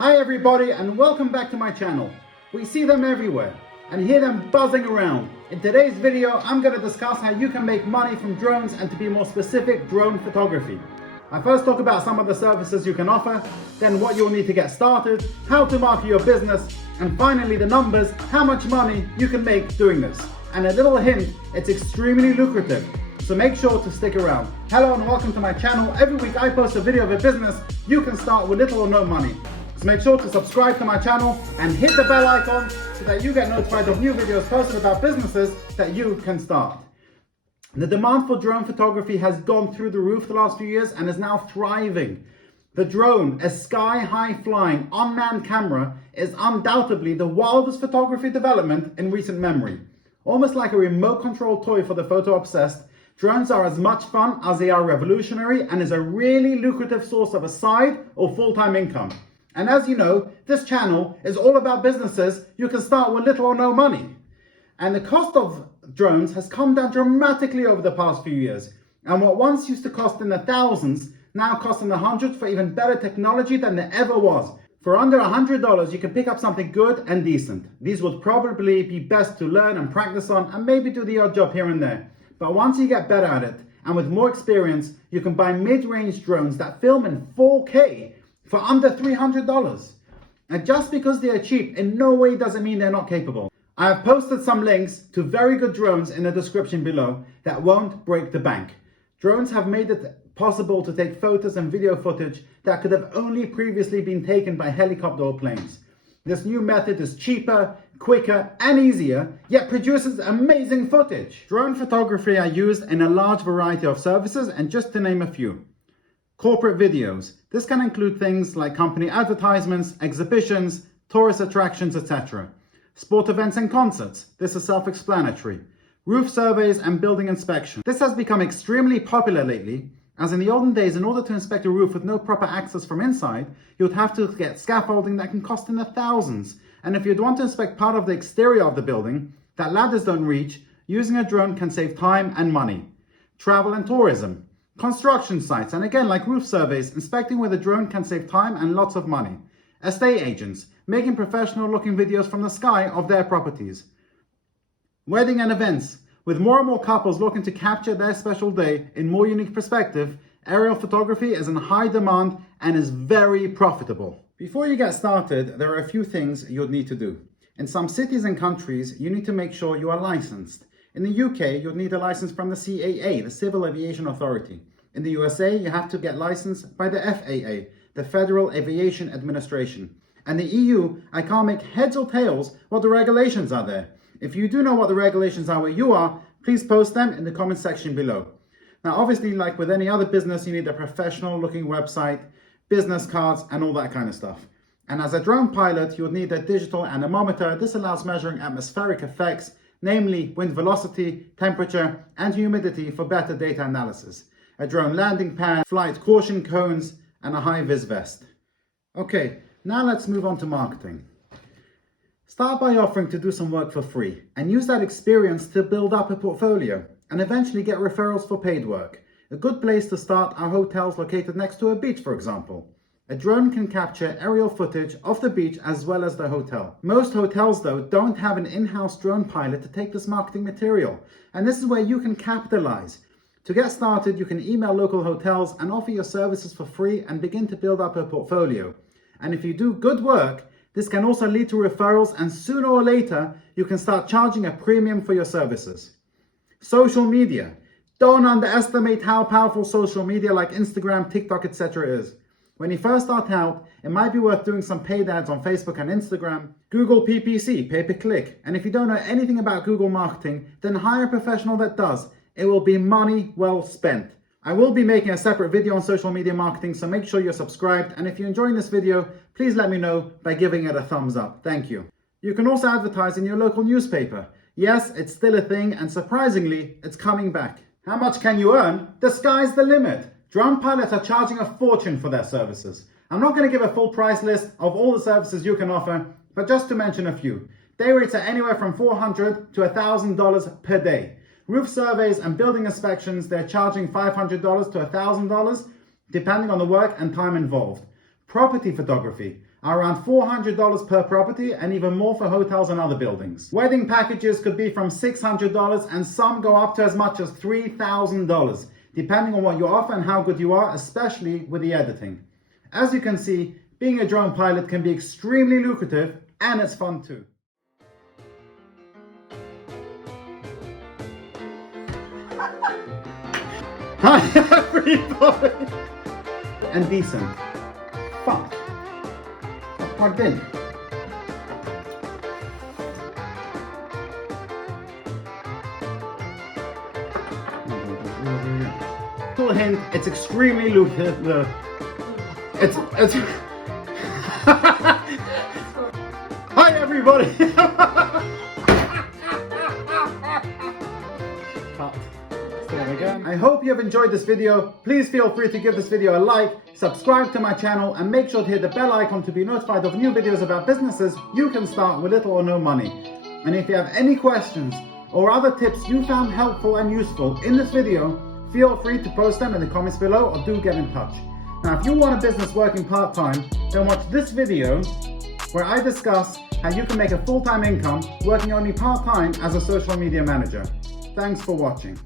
Hi everybody and welcome back to my channel. We see them everywhere and hear them buzzing around. In today's video, I'm going to discuss how you can make money from drones and, to be more specific, drone photography. I first talk about some of the services you can offer, then what you'll need to get started, how to market your business, and finally the numbers, how much money you can make doing this. And a little hint, it's extremely lucrative. So make sure to stick around. Hello and welcome to my channel. Every week I post a video of a business you can start with little or no money. So make sure to subscribe to my channel and hit the bell icon so that you get notified of new videos posted about businesses that you can start. The demand for drone photography has gone through the roof the last few years and is now thriving. The drone, a sky-high flying unmanned camera, is undoubtedly the wildest photography development in recent memory. Almost like a remote control toy for the photo obsessed, drones are as much fun as they are revolutionary and is a really lucrative source of a side or full-time income. And as you know, this channel is all about businesses you can start with little or no money. And the cost of drones has come down dramatically over the past few years. And what once used to cost in the thousands now costs in the hundreds for even better technology than there ever was. For under $100, you can pick up something good and decent. These would probably be best to learn and practice on and maybe do the odd job here and there. But once you get better at it and with more experience, you can buy mid-range drones that film in 4K for under $300. And just because they are cheap in no way doesn't mean they're not capable. I have posted some links to very good drones in the description below that won't break the bank. Drones have made it possible to take photos and video footage that could have only previously been taken by helicopter or planes. This new method is cheaper, quicker and easier, yet produces amazing footage. Drone photography are used in a large variety of services, and just to name a few. Corporate videos. This can include things like company advertisements, exhibitions, tourist attractions, etc. Sport events and concerts. This is self-explanatory. Roof surveys and building inspection. This has become extremely popular lately, as in the olden days, in order to inspect a roof with no proper access from inside, you would have to get scaffolding that can cost in the thousands. And if you'd want to inspect part of the exterior of the building that ladders don't reach, using a drone can save time and money. Travel and tourism. Construction sites, and again, like roof surveys, inspecting with a drone can save time and lots of money. Estate agents, making professional looking videos from the sky of their properties. Wedding and events, with more and more couples looking to capture their special day in more unique perspective, aerial photography is in high demand and is very profitable. Before you get started, there are a few things you'll need to do. In some cities and countries, you need to make sure you are licensed. In the UK, you'll need a license from the CAA, the Civil Aviation Authority. In the USA, you have to get licensed by the FAA, the Federal Aviation Administration. And the EU, I can't make heads or tails what the regulations are there. If you do know what the regulations are where you are, please post them in the comment section below. Now, obviously, like with any other business, you need a professional looking website, business cards, and all that kind of stuff. And as a drone pilot, you would need a digital anemometer. This allows measuring atmospheric effects, namely wind velocity, temperature, and humidity for better data analysis. A drone landing pad, flight caution cones, and a high-vis vest. Okay, now let's move on to marketing. Start by offering to do some work for free and use that experience to build up a portfolio and eventually get referrals for paid work. A good place to start are hotels located next to a beach, for example. A drone can capture aerial footage of the beach as well as the hotel. Most hotels, though, don't have an in-house drone pilot to take this marketing material, and this is where you can capitalize. To get started, you can email local hotels and offer your services for free and begin to build up a portfolio. And if you do good work, this can also lead to referrals, and sooner or later, you can start charging a premium for your services. Social media. Don't underestimate how powerful social media like Instagram, TikTok, etc. is. When you first start out, it might be worth doing some paid ads on Facebook and Instagram, Google PPC, pay-per-click. And if you don't know anything about Google marketing, then hire a professional that does. It will be money well spent. I will be making a separate video on social media marketing, so make sure you're subscribed. And if you're enjoying this video, please let me know by giving it a thumbs up. Thank you. You can also advertise in your local newspaper. Yes, it's still a thing, and surprisingly, it's coming back. How much can you earn? The sky's the limit. Drone pilots are charging a fortune for their services. I'm not going to give a full price list of all the services you can offer, but just to mention a few. Day rates are anywhere from $400 to $1,000 per day. Roof surveys and building inspections, they're charging $500 to $1,000, depending on the work and time involved. Property photography are around $400 per property and even more for hotels and other buildings. Wedding packages could be from $600 and some go up to as much as $3,000, depending on what you offer and how good you are, especially with the editing. As you can see, being a drone pilot can be extremely lucrative and it's fun too. Hi everybody! And decent. Fuck. Not plugged in. Little hint, it's extremely lucrative. It's Hi everybody! I hope you have enjoyed this video. Please feel free to give this video a like, subscribe to my channel, and make sure to hit the bell icon to be notified of new videos about businesses you can start with little or no money. And if you have any questions or other tips you found helpful and useful in this video, feel free to post them in the comments below or do get in touch. Now, if you want a business working part-time, then watch this video where I discuss how you can make a full-time income working only part-time as a social media manager. Thanks for watching.